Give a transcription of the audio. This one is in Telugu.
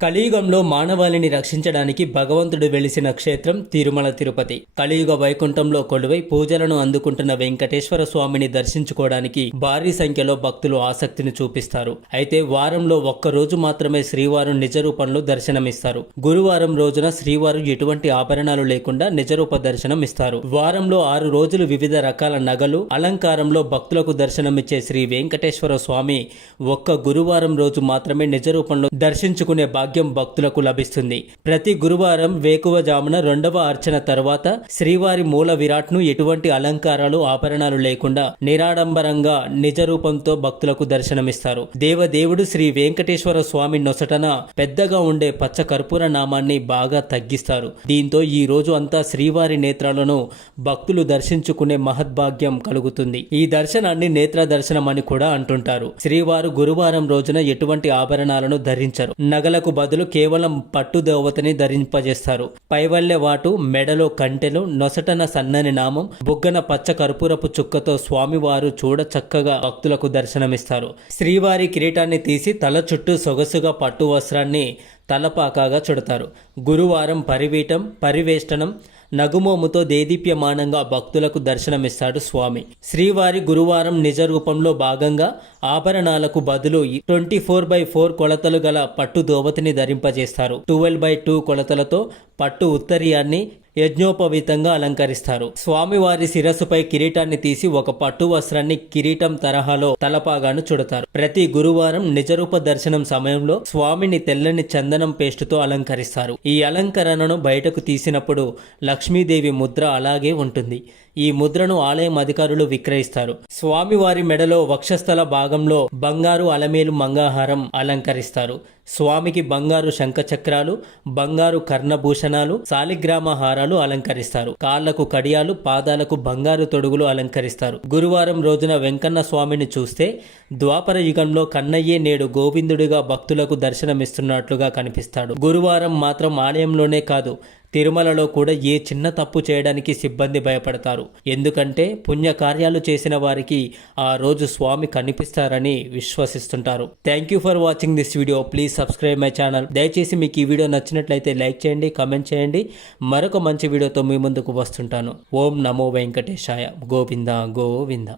కలియుగంలో మానవాళిని రక్షించడానికి భగవంతుడు వెలిసిన క్షేత్రం తిరుమల తిరుపతి. కలియుగ వైకుంఠంలో కొలువై పూజలను అందుకుంటున్న వెంకటేశ్వర స్వామిని దర్శించుకోవడానికి భారీ సంఖ్యలో భక్తులు ఆసక్తిని చూపిస్తారు. అయితే వారంలో ఒక్కరోజు మాత్రమే శ్రీవారు నిజ రూపంలో దర్శనమిస్తారు. గురువారం రోజున శ్రీవారు ఎటువంటి ఆభరణాలు లేకుండా నిజరూప దర్శనం ఇస్తారు. వారంలో 6 రోజులు వివిధ రకాల నగలు, అలంకారంలో భక్తులకు దర్శనమిచ్చే శ్రీ వెంకటేశ్వర స్వామి ఒక్క గురువారం రోజు మాత్రమే నిజ రూపంలో దర్శించుకునే భాగ్యం భక్తులకు లభిస్తుంది. ప్రతి గురువారం వేకువజామున 2వ అర్చన తర్వాత శ్రీవారి మూల విరాట్ను ఎటువంటి అలంకారాలు, ఆభరణాలు లేకుండా నిరాడంబరంగా నిజ రూపంతో భక్తులకు దర్శనమిస్తారు. దేవదేవుడు శ్రీ వెంకటేశ్వర స్వామి నొసటన పెద్దగా ఉండే పచ్చ కర్పూర నామాన్ని బాగా తగ్గిస్తారు. దీంతో ఈ రోజు అంతా శ్రీవారి నేత్రాలను భక్తులు దర్శించుకునే మహద్భాగ్యం కలుగుతుంది. ఈ దర్శనాన్ని నేత్ర దర్శనం అని కూడా అంటుంటారు. శ్రీవారు గురువారం రోజున ఎటువంటి ఆభరణాలను ధరించరు. నగలకు బదులు కేవలం పట్టు దేవతని ధరింపజేస్తారు. పైవల్లె వాటు, మెడలో కంటెలు, నొసటన సన్నని నామం, బుగ్గన పచ్చ కర్పూరపు చుక్కతో స్వామివారు చూడ చక్కగా భక్తులకు దర్శనమిస్తారు. శ్రీవారి కిరీటాన్ని తీసి తల చుట్టూ సొగసుగా పట్టు వస్త్రాన్ని తలపాకాగా చుడతారు. గురువారం పరివేష్టనం, నగుమోముతో దేదీప్యమానంగా భక్తులకు దర్శనమిస్తాడు స్వామి. శ్రీవారి గురువారం నిజ రూపంలో భాగంగా ఆభరణాలకు బదులు 24/4 కొలతలు గల పట్టు దోవతిని ధరింపజేస్తారు. 12/2 కొలతలతో పట్టు ఉత్తరీయాన్ని యజ్ఞోపవీతంగా అలంకరిస్తారు. స్వామివారి శిరస్సుపై కిరీటాన్ని తీసి ఒక పట్టు వస్త్రాన్ని కిరీటం తరహాలో తలపాగాను చుడతారు. ప్రతి గురువారం నిజరూప దర్శనం సమయంలో స్వామిని తెల్లని చందనం పేస్టుతో అలంకరిస్తారు. ఈ అలంకరణను బయటకు తీసినప్పుడు లక్ష్మీదేవి ముద్ర అలాగే ఉంటుంది. ఈ ముద్రను ఆలయం అధికారులు విక్రయిస్తారు. స్వామివారి మెడలో వక్షస్థల భాగంలో బంగారు అలమేలు మంగాహారం అలంకరిస్తారు. స్వామికి బంగారు శంఖచక్రాలు, బంగారు కర్ణభూషణాలు, శాలిగ్రామ హారాలు అలంకరిస్తారు. కాళ్లకు కడియాలు, పాదాలకు బంగారు తొడుగులు అలంకరిస్తారు. గురువారం రోజున వెంకన్న స్వామిని చూస్తే ద్వాపర యుగంలో కన్నయ్యే నేడు గోవిందుడిగా భక్తులకు దర్శనమిస్తున్నట్లుగా కనిపిస్తాడు. గురువారం మాత్రం ఆలయంలోనే కాదు, తిరుమలలో కూడా ఏ చిన్న తప్పు చేయడానికి సిబ్బంది భయపడతారు. ఎందుకంటే పుణ్యకార్యాలు చేసిన వారికి ఆ రోజు స్వామి కనిపిస్తారని విశ్వసిస్తుంటారు. Thank you for watching this video. Please subscribe my channel. దయచేసి మీకు ఈ వీడియో నచ్చినట్లయితే లైక్ చేయండి, కమెంట్ చేయండి. మరొక మంచి వీడియోతో మీ ముందుకు వస్తుంటాను. ఓం నమో వెంకటేశాయ. గోవింద గోవింద.